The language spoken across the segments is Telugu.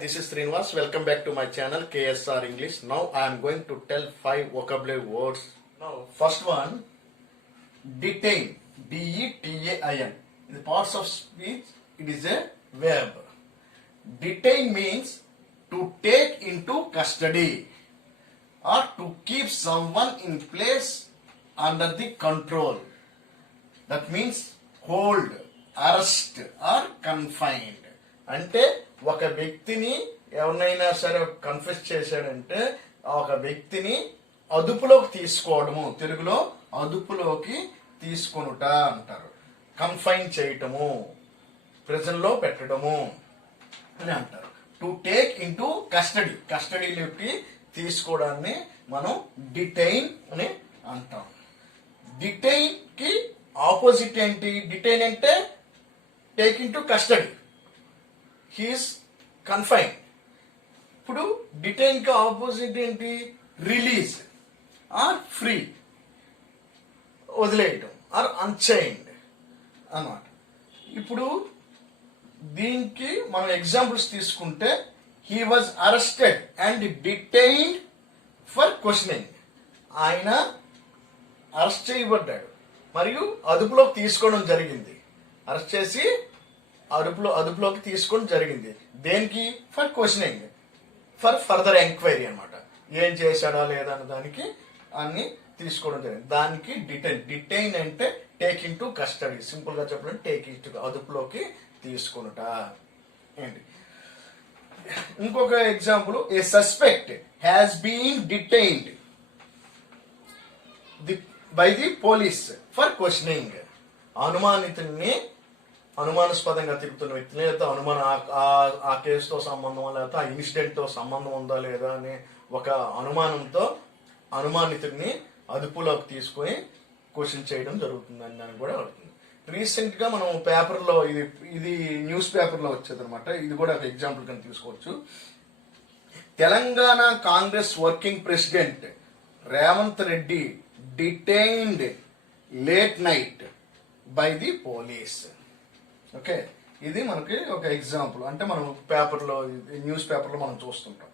this is Srinivas. Welcome back to my channel KSR English. Now I am going to tell 5 vocabulary words. Now, first one, detain. D-E-T-A-I-N. In the parts of speech, it is a verb. Detain means to take into custody or to keep someone in place under the control. That means hold, arrest or confined. అంటే ఒక వ్యక్తిని ఎవరినైనా సరే కన్ఫెస్ చేశాడంటే ఒక వ్యక్తిని అదుపులోకి తీసుకోవడము, తెలుగులో అదుపులోకి తీసుకొనుట అంటారు. కన్ఫైన్ చేయటము, ప్రిజన్ లో పెట్టడము అని అంటారు. టు టేక్ ఇంటూ కస్టడీ, కస్టడీలోకి తీసుకోవడాన్ని మనం డిటైన్ అని అంటాం. డిటైన్ కి ఆపోజిట్ ఏంటి? డిటైన్ అంటే take into custody, he is confine. ఇప్పుడు డిటైన్ కి ఆపోజిట్ ఏంటి? రిలీజ్ ఆర్ ఫ్రీ, వదిలేయటం ఆర్ అన్చైన్డ్ అన్నమాట. ఇప్పుడు దీనికి మనం ఎగ్జాంపుల్స్ తీసుకుంటే, he was arrested and detained for questioning. ఆయన అరెస్ట్ చేయబడ్డాడు మరియు అదుపులోకి తీసుకోవడం జరిగింది. అరెస్ట్ చేసి అదుపులోకి తీసుకోవడం జరిగింది. దేనికి? For questioning, for further enquiry అన్నమాట. ఏం చేశాడా లేదా అన్న దానికి అన్ని తీసుకోవడం జరిగింది. దానికి డిటైన్. డిటైన్ అంటే take in to custody. Simple గా చెప్పాలంటే టేక్ ఇన్ టు, అదుపులోకి తీసుకొనుట. ఏంటి ఇంకొక example, a suspect has been detained by the police for questioning. అనుమానితుల్ని, అనుమానాస్పదంగా తిరుగుతున్న వ్యక్తిని, లేదా ఆ కేసుతో సంబంధం, లేదా ఆ ఇన్సిడెంట్ తో సంబంధం ఉందా లేదా అనే ఒక అనుమానంతో అనుమానితుడిని అదుపులోకి తీసుకొని క్వశ్చన్ చేయడం జరుగుతుందని దానికి కూడా అవుతుంది. రీసెంట్ గా మనం పేపర్లో, ఇది న్యూస్ పేపర్లో వచ్చేది అనమాట. ఇది కూడా ఒక ఎగ్జాంపుల్ కింద తీసుకోవచ్చు. Telangana Congress working president Revanth Reddy detained late night by the police. Okay, ఇది మనకి ఒక ఎగ్జాంపుల్. అంటే మనం పేపర్లో, న్యూస్ పేపర్లో మనం చూస్తుంటాం.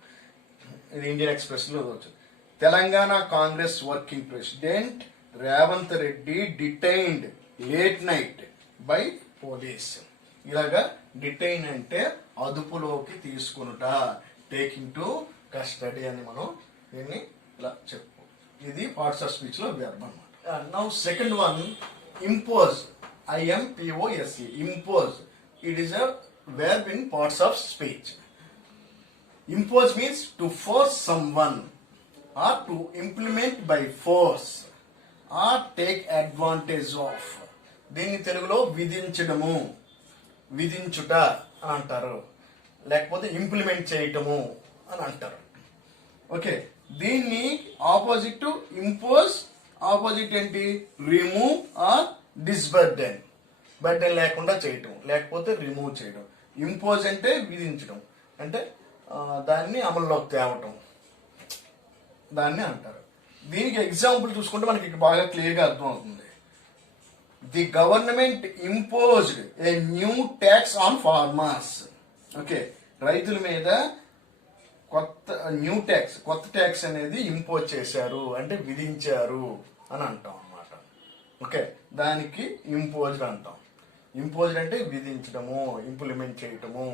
ఇది ఇండియన్ ఎక్స్ప్రెస్ లో వచ్చింది. Telangana Congress working president Revanth Reddy detained late night by police. ఇలాగా డిటైన్ అంటే అదుపులోకి తీసుకునుట, టేకింగ్ టు కస్టడీ అని మనం దీన్ని ఇలా చెప్పు. ఇది పార్ట్స్ ఆఫ్ స్పీచ్ లో వెర్బ్ అన్నమాట. Now second one, impose. IMPOSE, impose. It is a verb in parts of speech. Impose means to force someone or to implement by force or take advantage of. దీన్ని తెలుగులో విధించడము, విధించుట అని అంటారు, లేకపోతే ఇంప్లిమెంట్ చేయటము అని అంటారు. ఓకే, దీన్ని ఆపోజిట్ టు ఇంపోజ్, ఆపోజిట్ ఏంటి? Remove or disburden. బర్డెన్ లేకుండా చేయటం, లేకపోతే రిమూవ్ చేయడం. ఇంపోజ్ అంటే విధించడం, అంటే దాన్ని అమల్లోకి తేవటం, దాన్ని అంటారు. దీనికి ఎగ్జాంపుల్ చూసుకుంటే మనకి బాగా క్లియర్ గా అర్థం అవుతుంది. The government imposed a new tax on farmers. Okay, రైతుల మీద న్యూ ట్యాక్స్, కొత్త ట్యాక్స్ అనేది ఇంపోజ్ చేశారు, అంటే విధించారు అని అంటాం అన్నమాట. ఓకే, దానికి ఇంపోజ్డ్ అంటాం. ఇంపోజ్డ్ అంటే విధించడము, ఇంప్లిమెంట్ చేయటము,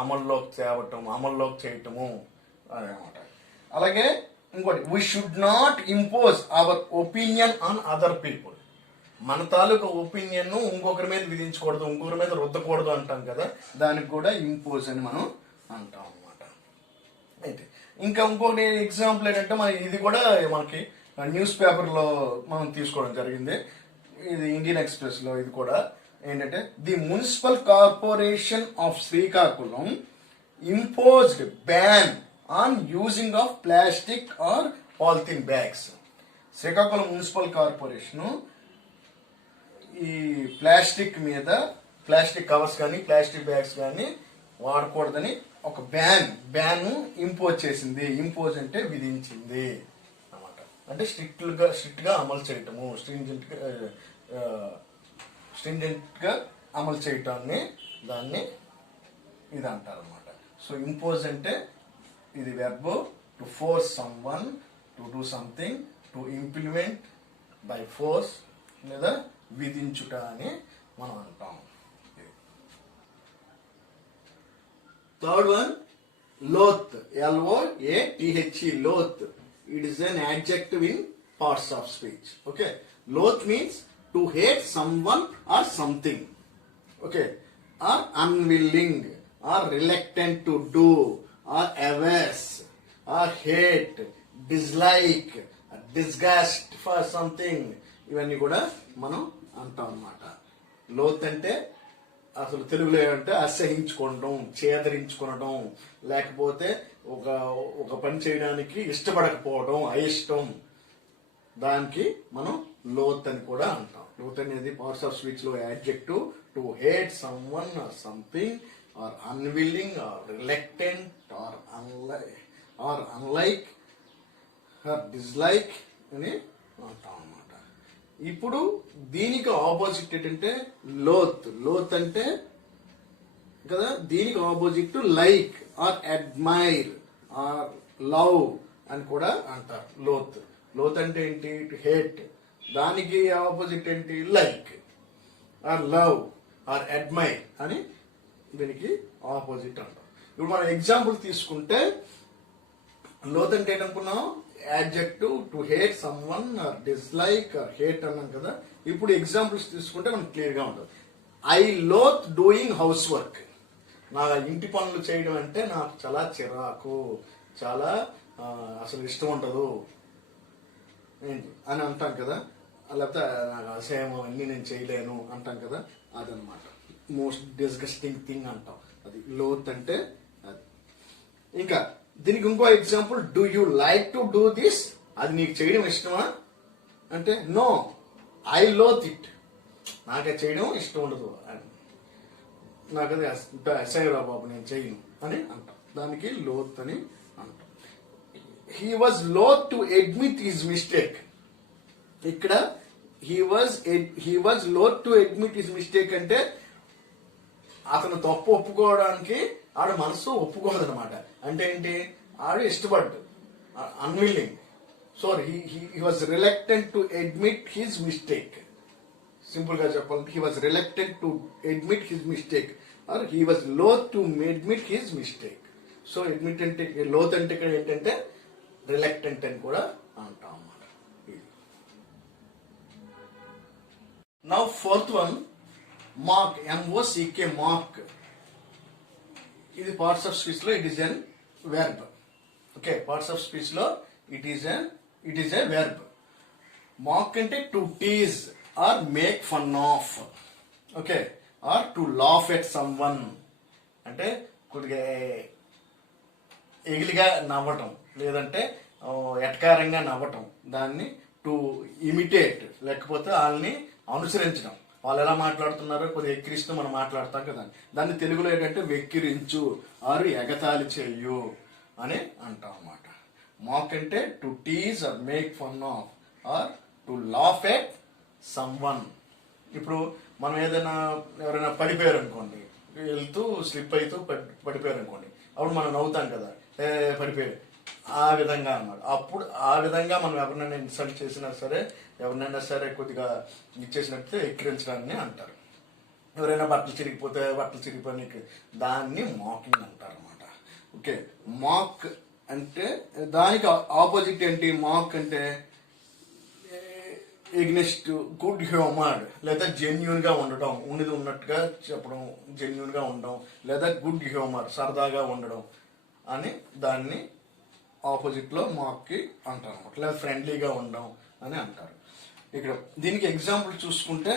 అమల్లోకి తేవటం, అమల్లోకి చేయటము అనమాట. అలాగే ఇంకోటి, we should not impose our opinion on other people. మన తాలూకా ఒపీనియన్ ఇంకొకరి మీద విధించకూడదు, ఇంకొకరి మీద రుద్దకూడదు అంటాం కదా, దానికి కూడా ఇంపోజ్ అని మనం అంటాం అనమాట. అయితే ఇంకా ఇంకొకటి ఎగ్జాంపుల్ ఏంటంటే, ఇది కూడా మనకి న్యూస్ పేపర్లో మనం తీసుకోవడం జరిగింది. ఇది ఇండియన్ ఎక్స్ప్రెస్ లో. ఇది కూడా ఏంటంటే, the municipal corporation of Srikakulam imposed ban on using of plastic are polythene bags. Srikakulam municipal corporation ఈ ప్లాస్టిక్ మీద, ప్లాస్టిక్ కవర్స్ కానీ ప్లాస్టిక్ బ్యాగ్స్ కానీ వాడకూడదని ఒక బ్యాన్ ఇంపోజ్ చేసింది. ఇంపోజ్ అంటే విధించింది అన్నమాట. అంటే స్ట్రిక్ట్ గా అమలు చేయటము, స్ట్రింజెంట్ గా అమలు చేయటాన్ని, దాన్ని ఇది అంటారు అనమాట. సో ఇంపోజ్ అంటే ఇది verb, to force some one to do something, to implement by force లేదా విధించుట అని మనం అంటాం. Third one loath, LOATHE, loath. It is an adjective in parts of speech. Okay, loath means to hate someone or something. Okay, or unwilling, or reluctant to do, or averse, or hate, dislike, disgust for something. ఇవన్నీ కూడా మనం అంటాం అన్నమాట. లోత్ అంటే అసలు తెలుగులో ఏమంటే అసహించుకోవడం, చేదరించుకోవడం, లేకపోతే ఒక పని చేయడానికి ఇష్టపడకపోవడం, అయిష్టం, దానికి మనం లోత్ అని కూడా అంటాం. లోత్ అనేది పార్ట్స్ ఆఫ్ స్పీచ్ లో adjective, to hate some one or something, or unwilling, or reluctant, or unlike, or dislike అని అంటాం అన్నమాట. ఇప్పుడు దీనికి ఆపోజిట్ ఏంటంటే లోత్. లోత్ అంటే కదా, దీనికి opposite like, or admire, or love అని కూడా అంటారు. లోత్ లోత్ అంటే ఏంటి? హేట్. దానికి ఆపోజిట్ ఏంటి? Like, or love, or admire అని దీనికి ఆపోజిట్ అంటాం. ఇప్పుడు మనం ఎగ్జాంపుల్ తీసుకుంటే లోత్ అంటే ఏంటనుకున్నాం? Adjective, to hate some one, or dislike, or hate అన్నాం కదా. ఇప్పుడు ఎగ్జాంపుల్స్ తీసుకుంటే మనకు క్లియర్ గా ఉంటుంది. I loathe doing house work. నా ఇంటి పనులు చేయడం అంటే నాకు చాలా చిరాకు, చాలా అసలు ఇష్టం ఉండదు ఏంటి అని అంటాం కదా. లేకపోతే నాకు అసహ్యం, అన్ని నేను చేయలేను అంటాం కదా. అదనమాట మోస్ట్ డిస్గస్టింగ్ థింగ్ అంటాం. అది లోత్ అంటే అది. ఇంకా దీనికి ఇంకో example, do you like to do this? అది నీకు చేయడం ఇష్టమా అంటే నో, ఐ లోత్ ఇట్. నాకే చేయడం ఇష్టం ఉండదు అని, నాకు అది అసహ్యరా బాబు, నేను చేయను అని అంటాం. దానికి లోత్ అని అంటాం. He was loath to admit his mistake. ఇక్కడ he was loath to admit his mistake అంటే అతను తప్పు ఒప్పుకోవడానికి ఆడు మనసు ఒప్పుకోదు అనమాట. అంటే ఏంటి? ఆడు ఇష్టపడ్డు, unwilling. So he was reluctant to admit his mistake. Simple గా చెప్పాలంటే he was reluctant to admit his mistake, or he was loath to admit his mistake. So admit అంటే, లోత్ అంటే ఇక్కడ ఏంటంటే రిలక్టెంట్ అని కూడా అంటాం అన్నమాట. Now fourth one, mock, MOCK, mock. ఇది పార్ట్స్ ఆఫ్ స్పీచ్ లో it is an verb. Okay, parts of speech లో it is a verb. Mock అంటే to tease or make fun of. Okay, or to laugh at some one అంటే కొద్దిగా ఎగిలిగా నవ్వటం, లేదంటే ఎటకారంగా నవ్వటం. దాన్ని టు ఇమిటేట్, లేకపోతే వాళ్ళని అనుసరించడం. వాళ్ళు ఎలా మాట్లాడుతున్నారో కొద్దిగా ఎక్కిరిస్తూ మనం మాట్లాడతాం కదా. దాన్ని తెలుగులో ఏంటంటే వెక్కిరించు, ఆరు ఎగతాళి చెయ్యు అని అంటాం అన్నమాట. మాక్ అంటే to tease or make fun of, or to laugh at some one. ఇప్పుడు మనం ఏదైనా ఎవరైనా పడిపోయారు అనుకోండి, వెళ్తూ స్లిప్ అవుతూ పడిపోయారు అనుకోండి, అప్పుడు మనం నవ్వుతాం కదా, పడిపోయారు ఆ విధంగా అన్నమాట. అప్పుడు ఆ విధంగా మనం ఎవరినైనా ఇన్సల్ట్ చేసినా సరే, ఎవరినైనా సరే కొద్దిగా ఇచ్చేసినట్టు ఎక్కిరించడాన్ని అంటారు. ఎవరైనా బట్టలు చిరిగిపోయి దాన్ని మాకింగ్ అంటారు అనమాట. ఓకే, మాక్ అంటే దానికి ఆపోజిట్ ఏంటి? మాక్ అంటే ఎగ్నెస్ట్ గుడ్ హ్యూమర్డ్, లేదా జెన్యున్ గా ఉండడం, ఉన్నది ఉన్నట్టుగా చెప్పడం, జెన్యున్ గా ఉండడం, లేదా గుడ్ హ్యూమర్, సరదాగా ఉండడం అని దాన్ని ఆపోజిట్ లో మాక్ కి అంటారు అనమాట. లేదా ఫ్రెండ్లీగా ఉండడం అని అంటారు. ఇక్కడ దీనికి ఎగ్జాంపుల్ చూసుకుంటే,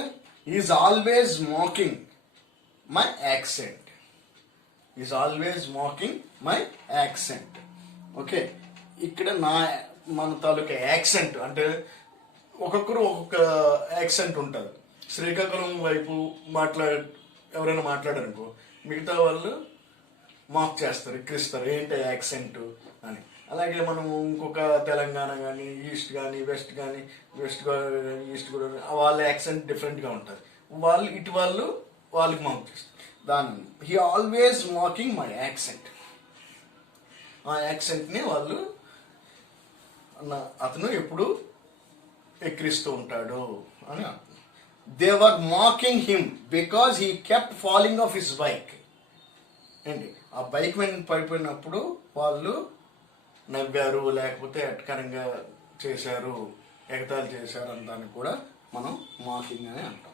is always mocking my accent. Is always mocking my accent. Okay, ఇక్కడ మన తాలూకా యాక్సెంట్ అంటే ఒక్కొక్కరు ఒక్కొక్క యాక్సెంట్ ఉంటుంది. శ్రీకాకుళం వైపు ఎవరైనా మాట్లాడారనుకో, మిగతా వాళ్ళు మాక్ చేస్తారు, ఎక్కిరిస్తారు, ఏంటి యాక్సెంట్ అని. అలాగే మనం ఇంకొక తెలంగాణ కానీ, ఈస్ట్ కానీ, వెస్ట్ కానీ, ఈస్ట్ కూడా వాళ్ళ యాక్సెంట్ డిఫరెంట్గా ఉంటుంది. వాళ్ళకి మాక్ చేస్తారు. దాన్ని he always mocking my accent. ఆ యాక్సెంట్ని వాళ్ళు అతను ఎప్పుడు ఎక్కిరిస్తూ ఉంటాడు అని అర్థం. They were mocking him because he kept falling of his bike. ఏంటి ఆ బైక్ మీద పడిపోయినప్పుడు వాళ్ళు నవ్వారు, లేకపోతే ఎట్కరంగా చేశారు, ఎగతాళి చేశారు అని దాన్ని కూడా మనం మాకింగ్ అని అంటాం.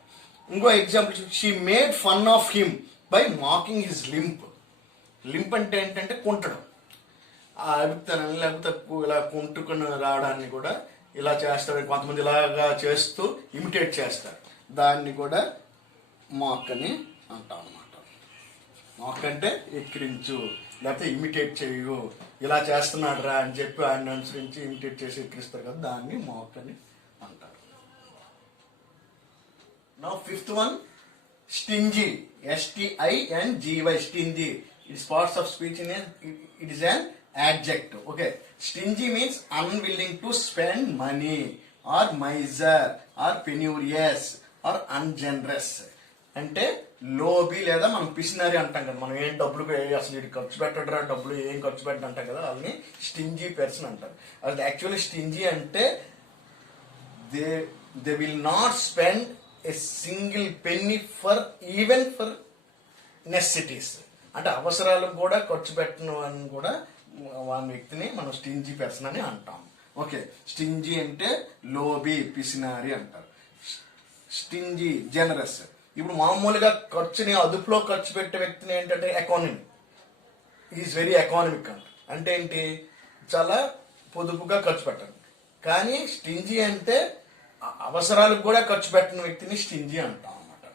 ఇంకో example, she made fun of him by mocking his lymph. Lymph అంటే ఏంటంటే కుంటడం, ఆ అభిప్రాయం లేకపోతే ఇలా కుంటుకుని రావడాన్ని కూడా ఇలా చేస్తారు, కొంతమంది ఇలాగా చేస్తూ ఇమిటేట్ చేస్తారు, దాన్ని కూడా మాక్ అని అంటాం అన్నమాట. మాక్ అంటే ఎక్కిరించు, లేకపోతే ఇమిటేట్ చేయు, ఇలా చేస్తున్నాడు రా అని చెప్పి ఆయన అనుసరించి ఇమిటేట్ చేసి ఎక్కిరిస్తారు కదా, దాన్ని మాక్ అని అంటారు. Now fifth one, stingy. STINGY, stingy. It's parts of speech in it is an adjective. Okay, stingy means unwilling to spend money, or miser, or penurious, or ungenerous. అంటే లోబి లేదా మనం పిసినారి అంటాం కదా, మనం ఏం డబ్బులు అసలు ఇది ఖర్చు పెట్టడరా, డబ్బులు ఏం ఖర్చు పెట్టడం అంటాం కదా, వాళ్ళని స్టింజీ పర్సన్ అంటారు. అది యాక్చువల్లీ స్టింజీ అంటే they will not spend a single Penney for even for necessities. అంటే అవసరాలకు కూడా ఖర్చు పెట్టను అని కూడా వాళ్ళ వ్యక్తిని మనం స్టింజీ పర్సన్ అని అంటాం. ఓకే, స్టింజీ అంటే లోబి, పిసినారి అంటారు. Stingy, generous. ఇప్పుడు మామూలుగా ఖర్చుని అదుపులో ఖర్చు పెట్టే వ్యక్తిని ఏంటంటే ఎకానమీ, ఈజ్ వెరీ ఎకానమిక్ అంటే ఏంటి, చాలా పొదుపుగా ఖర్చు పెట్టండి. కానీ స్టింజీ అంటే అవసరాలకు కూడా ఖర్చు పెట్టిన వ్యక్తిని స్టింజీ అంటాం అన్నమాట.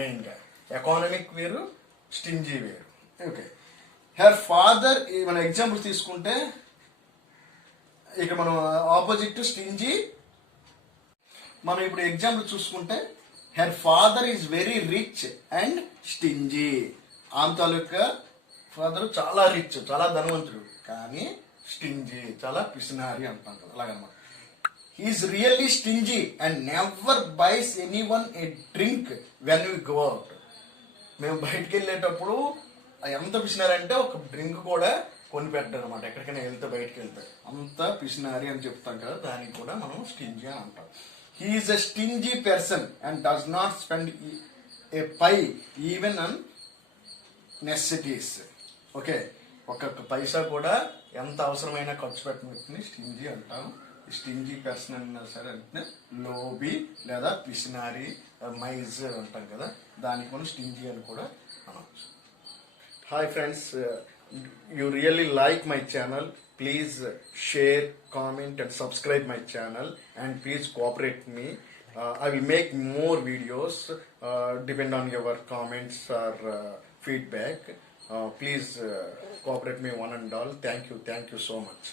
మెయిన్గా ఎకానమిక్ వేరు, స్టింజీ వేరు. Okay, her father. మన ఎగ్జాంపుల్ తీసుకుంటే ఇక్కడ మనం ఆపోజిట్ స్టింజీ. మనం ఇప్పుడు ఎగ్జాంపుల్ చూసుకుంటే her father is very rich and stingy. ఆమె తాలూకా ఫాదర్ చాలా రిచ్, చాలా ధనవంతుడు, కానీ స్టింజీ, చాలా పిసినారి అంటాం కదా, అలాగనమాట. He is really stingy and never buys anyone a drink when we go out. మేము బయటకు వెళ్ళేటప్పుడు ఎంత పిసినారంటే ఒక డ్రింక్ కూడా కొని పెట్టారు అనమాట, ఎక్కడికైనా వెళ్తే బయటకు వెళ్తే. అంత పిసినారి అని చెప్తాం కదా, దానికి కూడా మనం స్టింజీ అని అంటాం. He is a stingy person and does not spend a pie even on necessities. Okay, ఒక్కొక్క పైసా కూడా ఎంత అవసరమైనా ఖర్చు పెట్టిన వ్యక్తిని స్టింజీ అంటాం. స్టింజీ పర్సన్ అన్నా సరే అంటే లోబి లేదా పిసినారి, మైజ్ అంటాం కదా, దానికి మనం స్టింజీ అని కూడా అనవచ్చు. Hi friends, you really like my channel, please share, comment and subscribe my channel, and please cooperate me. I will make more videos depend on your comments or feedback. Please cooperate me one and all. Thank you so much.